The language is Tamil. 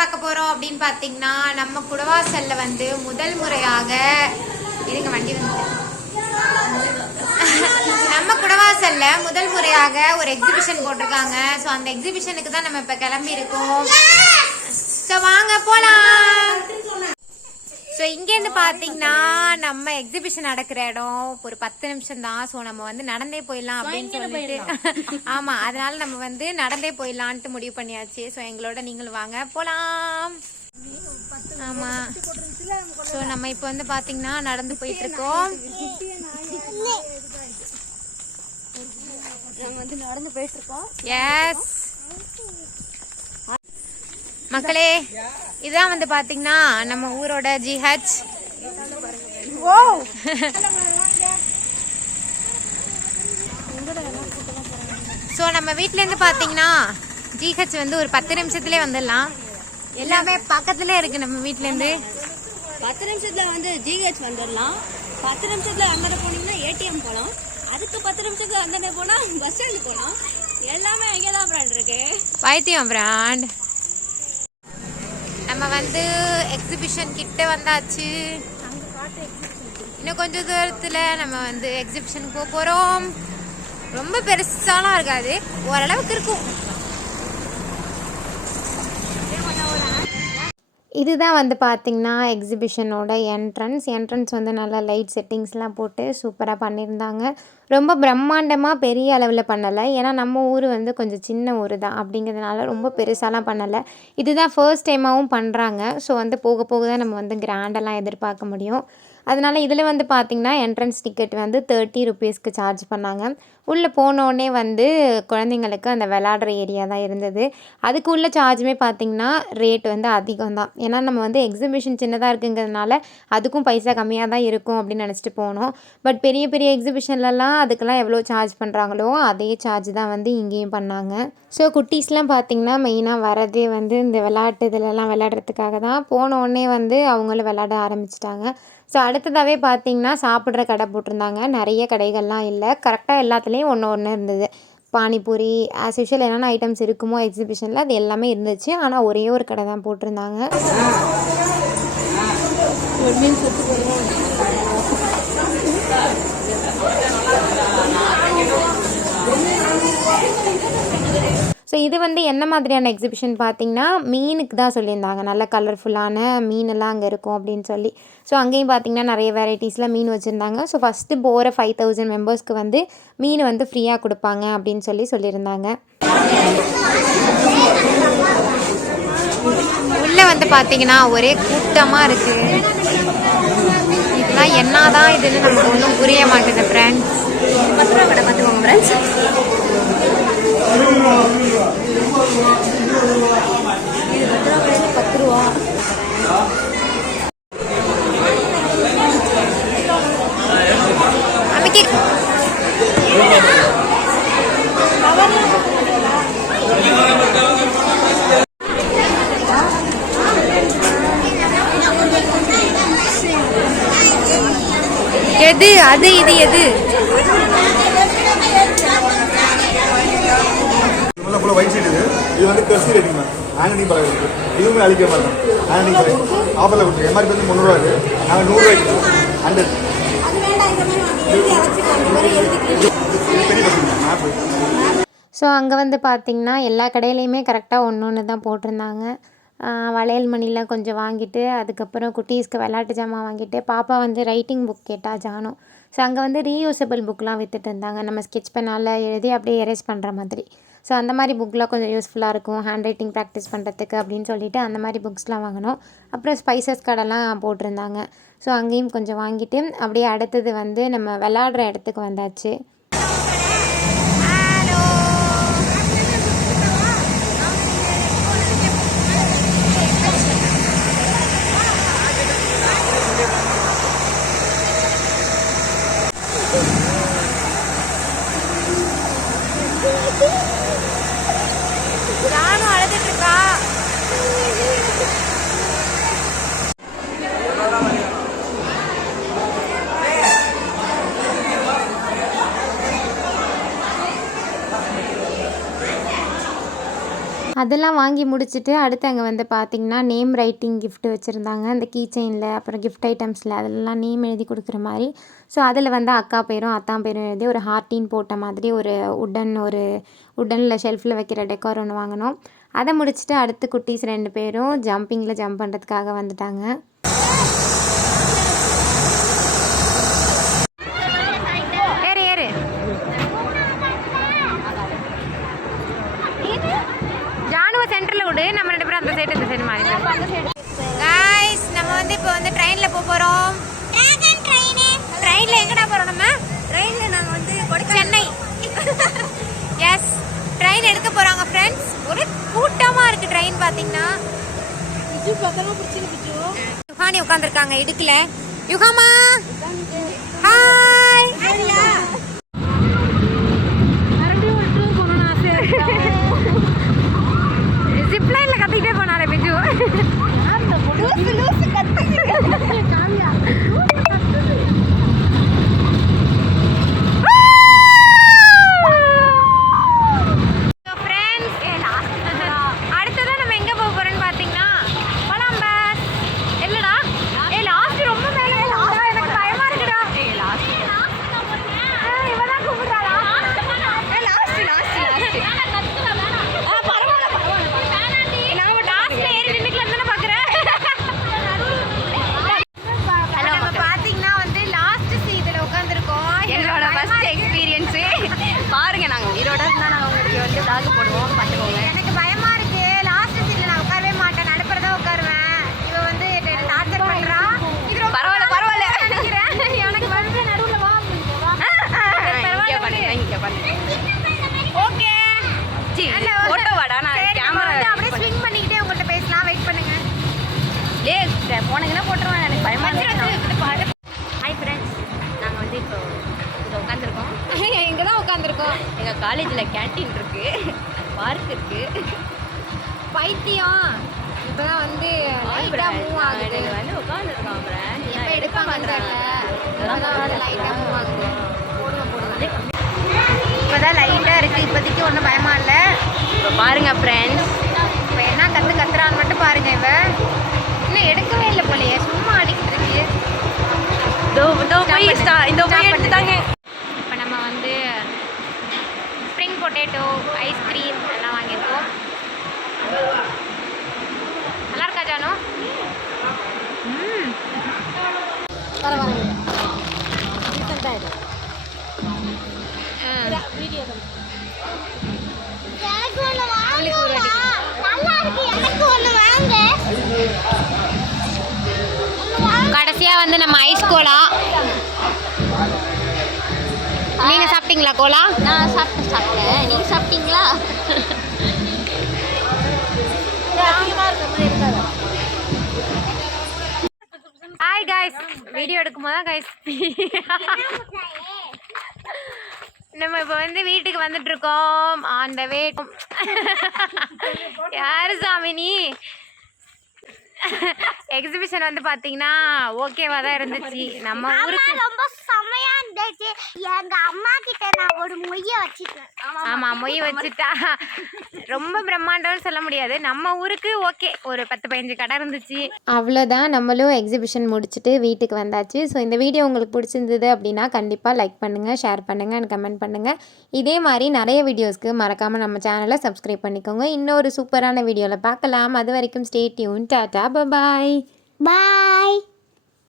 பார்க்க போறோம் அப்படின்னு பாத்தீங்கன்னா நம்ம குடவாசல்ல வந்து முதல் முறையாக இருங்க வண்டி வந்து நம்ம குடவாசல்ல முதல் முறையாக ஒரு எக்ஸிபிஷன் போட்டிருக்காங்க. ஸோ அந்த எக்ஸிபிஷனுக்கு தான் நம்ம இப்ப கிளம்பி இருக்கோம். ஸோ வாங்க போலாம். ஸோ இங்கேருந்து பார்த்தீங்கன்னா நம்ம எக்ஸிபிஷன் நடக்கிற இடம் ஒரு 10 நிமிஷம் தான். ஸோ நம்ம வந்து நடந்தே போயிடலாம் அப்படின்னு சொல்லிட்டு ஆமாம், அதனால நம்ம வந்து நடந்தே போயிடலான்ட்டு முடிவு பண்ணியாச்சு. ஸோ எங்களோட நீங்களும் வாங்க போகலாம். ஆமாம், ஸோ நம்ம இப்போ வந்து பார்த்தீங்கன்னா நடந்து போயிட்டு இருக்கோம். எஸ் மக்களே, இதான் வந்து பாத்தீங்கன்னா நம்ம ஊரோட ஜிஹெச். ஸோ நம்ம வீட்ல இருந்து பாத்தீங்கன்னா ஜிஹெச் வந்து ஒரு 10 நிமிஷத்துலேயே வந்துடலாம். எல்லாமே பக்கத்துல இருக்கு. நம்ம வீட்ல இருந்து 10 நிமிஷத்துல வந்து ஜிஹெச் வந்துடலாம். 10 நிமிஷத்துல அங்கே போனீங்கன்னா ஏடிஎம் போகலாம். அதுக்கு 10 நிமிஷத்துக்கு அங்கே போனா பஸ் ஸ்டாண்டு போகலாம். எல்லாமே அங்கேதான் பிராண்ட் இருக்கு. வைத்தியம் பிராண்ட். நம்ம வந்து எக்ஸிபிஷன் கிட்ட வந்தாச்சு. இன்னும் கொஞ்சம் தூரத்துல நம்ம வந்து எக்ஸிபிஷனுக்கு போக போறோம். ரொம்ப பெருசாலாம் இருக்காது, ஓரளவுக்கு இருக்கும். இதுதான் வந்து பார்த்திங்கன்னா எக்ஸிபிஷனோட என்ட்ரன்ஸ் வந்து நல்லா லைட் செட்டிங்ஸ்லாம் போட்டு சூப்பராக பண்ணியிருந்தாங்க. ரொம்ப பிரம்மாண்டமாக பெரிய அளவில் பண்ணலை, ஏன்னா நம்ம ஊர் வந்து கொஞ்சம் சின்ன ஊர் தான் அப்படிங்கிறதுனால ரொம்ப பெருசாலாம் பண்ணலை. இதுதான் ஃபர்ஸ்ட் டைமாகவும் பண்ணுறாங்க. ஸோ வந்து போக போக தான் நம்ம வந்து கிராண்டெல்லாம் எதிர்பார்க்க முடியும். அதனால் இதில் வந்து பார்த்திங்கன்னா என்ட்ரன்ஸ் டிக்கெட் வந்து 30 ருபீஸ்க்கு சார்ஜ் பண்ணாங்க. உள்ளே போனோடனே வந்து குழந்தைங்களுக்கு அந்த விளாடுற ஏரியா தான் இருந்தது. அதுக்கு உள்ள சார்ஜுமே பார்த்திங்கன்னா ரேட் வந்து அதிகம் தான். ஏன்னா நம்ம வந்து எக்ஸிபிஷன் சின்னதாக இருக்குங்கிறதுனால அதுக்கும் பைசா கம்மியாக தான் இருக்கும் அப்படின்னு நினச்சிட்டு போனோம். பட் பெரிய பெரிய எக்ஸிபிஷன்லலாம் அதுக்கெல்லாம் எவ்வளோ சார்ஜ் பண்ணுறாங்களோ அதே சார்ஜ் தான் வந்து இங்கேயும் பண்ணாங்க. ஸோ குட்டீஸ்லாம் பார்த்திங்கன்னா மெயினாக வரதே வந்து இந்த விளையாட்டு இதிலலாம் விளையாடுறதுக்காக தான். போனோடனே வந்து அவங்களும் விளையாட ஆரம்பிச்சிட்டாங்க. ஸோ அடுத்ததாகவே பார்த்திங்கன்னா சாப்பிட்ற கடை போட்டிருந்தாங்க. நிறைய கடைகள்லாம் இல்லை, கரெக்டாக எல்லாத்துலேயும் ஒன்று இருந்தது. பானிபூரி ஆஸ் யூஷுவல் என்னென்ன ஐட்டம்ஸ் இருக்குமோ எக்ஸிபிஷனில் அது எல்லாமே இருந்துச்சு. ஆனால் ஒரே ஒரு கடை தான் போட்டிருந்தாங்க. ஸோ இது வந்து என்ன மாதிரியான எக்ஸிபிஷன் பார்த்திங்கன்னா மீனுக்கு தான் சொல்லியிருந்தாங்க. நல்ல கலர்ஃபுல்லான மீனெல்லாம் அங்கே இருக்கும் அப்படின்னு சொல்லி. ஸோ அங்கேயும் பார்த்திங்கன்னா நிறைய வெரைட்டிஸில் மீன் வச்சுருந்தாங்க. ஸோ ஃபஸ்ட்டு போகிற 5000 மெம்பர்ஸ்க்கு வந்து மீன் வந்து ஃப்ரீயாக கொடுப்பாங்க அப்படின்னு சொல்லியிருந்தாங்க. உள்ளே வந்து பார்த்திங்கன்னா ஒரே கூட்டமாக இருக்குது. இதெல்லாம் என்ன தான் இதுன்னு நமக்கு ஒன்றும் புரிய மாட்டேங்குது ஃப்ரெண்ட்ஸ். 10 ரூபா கடை பார்த்துக்கோங்க ஃப்ரெண்ட்ஸ். இது 10 ரூபா கடையில் 10 ரூபா. எது அது இது எது ஒயிட் ஷீட் இது வந்து கர்சி ரேட்டிங் தான். ஆங்கனிங் பழம் இருக்குது, இதுவுமே அழிக்க மாட்டோம். ஆங்கனிங் பழம் ஆஃபரில் கொடுத்துருக்கோம். எம்ஆர்பி வந்து 300 இருக்குது, நாங்கள் 100 ரூபாய்க்கு 100. ஸோ அங்கே வந்து பார்த்திங்கன்னா எல்லா கடையிலையுமே கரெக்டாக ஒன்று தான் போட்டிருந்தாங்க. வளையல் மணிலாம் கொஞ்சம் வாங்கிட்டு அதுக்கப்புறம் குட்டீஸ்க்கு விளையாட்டு ஜாமான் வாங்கிட்டு பாப்பா வந்து ரைட்டிங் புக் கேட்டா ஜானு. ஸோ அங்கே வந்து ரீயூசபிள் புக்லாம் விற்றுட்டு இருந்தாங்க. நம்ம ஸ்கெட்ச் பென்னால் எழுதி அப்படியே எரேஸ் பண்ணுற மாதிரி. ஸோ அந்த மாதிரி புக்கெலாம் கொஞ்சம் யூஸ்ஃபுல்லாக இருக்கும் ஹேண்ட் ரைட்டிங் ப்ராக்டிஸ் பண்ணுறதுக்கு அப்படின்னு சொல்லிட்டு அந்த மாதிரி புக்ஸ்லாம் வாங்கினோம். அப்புறம் ஸ்பைசஸ் கடைலாம் போட்டிருந்தாங்க. ஸோ அங்கேயும் கொஞ்சம் வாங்கிட்டு அப்படியே அடுத்தது வந்து நம்ம விளையாடுற இடத்துக்கு வந்தாச்சு. நானும் அழுதுட்டு இருக்கா. அதெல்லாம் வாங்கி முடிச்சுட்டு அடுத்து அங்கே வந்து பார்த்திங்கன்னா நேம் ரைட்டிங் கிஃப்ட் வச்சுருந்தாங்க. அந்த கீ செயினில் அப்புறம் கிஃப்ட் ஐட்டம்ஸில் அதெல்லாம் நேம் எழுதி கொடுக்குற மாதிரி. ஸோ அதில் வந்து அக்கா பேரும் அத்தான் பேரும் எழுதி ஒரு ஹார்ட்டின் போட்ட மாதிரி ஒரு உட்டனில் ஷெல்ஃபில் வைக்கிற டெக்கார் ஒன்று வாங்கினோம். அதை முடிச்சுட்டு அடுத்து குட்டீஸ் 2 பேரும் ஜம்பிங்கில் ஜம்ப் பண்ணுறதுக்காக வந்துட்டாங்க. சென்டரில் விடு, நம்ம 2 பேரும் அந்த சைடு இந்த சைடு மாறி. गाइस நம்ம வந்து இப்போ வந்து ட்ரெயினில் போகிறோம். ட்ரெயினில் எங்கடா போகிறோம்? நம்ம ட்ரெயினில் நாங்கள் வந்து சென்னை. எஸ், ட்ரெயின் எடுக்க போகிறாங்க ஃப்ரெண்ட்ஸ். ஒரு கூட்டமாக இருக்குது ட்ரெயின் பார்த்தீங்கன்னா. யுகானி உட்காந்துருக்காங்க இடுக்கில். யுகாமா ஹாய். ஜிப்லைனில் கத்திக்கிட்டே போனாரே பிஜு. அடுத்ததான் நம்ம எங்கே போக போகிறோன்னு பார்த்தீங்கன்னா கொலம்பஸ். இல்லைடா லாஸ்ட் ரொம்ப மேலே எனக்கு பயமாக இருக்குடா. இவதான் கூப்பிடுறாளா? பாருங்க, நாங்கள் உயிரோட இருந்தால் நாங்கள் உங்களுக்கு வந்து டாக் போடுவோம், பார்த்துக்கோங்க. எனக்கு பயமா இருக்கு. லாஸ்ட் சீட்ல நான் உட்காரவே மாட்டேன், நடுப்புறதான் உட்காருவேன். இவ வந்து டார்ச்சர் பண்றா. இது ரொம்ப பரவாயில்ல நினைக்கிறேன். எனக்கு வந்து நடுவுல வா. இங்கே பண்ணுங்க. ஓகே போட்டோ வாடா, நான் கேமரா வந்து அப்படியே ஸ்விங் பண்ணிக்கிட்டே உங்கள்கிட்ட பேசலாம். வெயிட் பண்ணுங்க. போனீங்கன்னா போட்டுருவேன், எனக்கு பயமா இருக்கு. ஹாய் ஃப்ரெண்ட்ஸ், நாங்கள் வந்து இப்போ இங்கே உட்காந்துருக்கோம். இங்கே தான் உட்காந்துருக்கோம். எங்கள் காலேஜில் கேன்டீன் இருக்குது, பார்க் இருக்குது. பைத்தியம் இப்போதான் வந்து லைட்டாக மூவ் ஆகுது. வந்து உட்காந்துருக்கோம். எப்போ எடுப்பாங்கன்னு தெரியல. லைட்டாக மூவ் ஆகுது. போடுவேன். இப்போதான் லைட்டாக இருக்குது. இப்போதைக்கு ஒன்றும் பயமா இல்லை. இப்போ பாருங்க ஃப்ரெண்ட்ஸ், இப்போ என்ன கத்துறான்னு மட்டும் பாருங்க. இவ இன்னும் எடுக்கவே இல்லை போலையே, சும்மா அடிக்கிட்டு இருக்கு. போய் எடுத்துட்டாங்க. இப்போ நம்ம வந்து ஸ்ப்ரிங் பொட்டேட்டோ ஐஸ்கிரீம் எல்லாம் வாங்கியிருக்கோம். நல்லா இருக்கா ஜானு? கடைசியாக வந்து நம்ம ஐஸ் கோலா. நீங்கள் சாப்பிட்டீங்களா கோலா? நான் சாப்பிட்டேன். நீங்கள் சாப்பிட்டீங்களா? ஹாய் காய்ஸ், வீடியோ எடுக்கும்போது தான் காய்ஸ் நம்ம இப்போ வந்து வீட்டுக்கு வந்துட்டு இருக்கோம். ஆன் த வே. யாரு சாமி நீ? எக்ஸிபிஷன் வந்து பார்த்தீங்கன்னா ஓகேவா தான் இருந்துச்சு. நம்ம ஊருக்கு ரொம்ப செமையா இருந்துச்சு. எங்க அம்மா கிட்ட நான் ஒரு மொய்ய வச்சுட்டேன். ஆமாம், மொய் வச்சுட்டா. ரொம்ப பிரம்மாண்டம்னு சொல்ல முடியாது. நம்ம ஊருக்கு ஓகே, ஒரு 10-15 கடை இருந்துச்சு. அவ்வளோதான், நம்மளும் எக்ஸிபிஷன் முடிச்சுட்டு வீட்டுக்கு வந்தாச்சு. ஸோ இந்த வீடியோ உங்களுக்கு பிடிச்சிருந்தது அப்படின்னா கண்டிப்பாக லைக் பண்ணுங்கள், ஷேர் பண்ணுங்கள் அண்ட் கமெண்ட் பண்ணுங்கள். இதே மாதிரி நிறைய வீடியோஸ்க்கு மறக்காமல் நம்ம சேனலை சப்ஸ்கிரைப் பண்ணிக்கோங்க. இன்னொரு சூப்பரான வீடியோவில் பார்க்கலாம். அது வரைக்கும் ஸ்டே டியூன். டாடா, பாய். பாய்.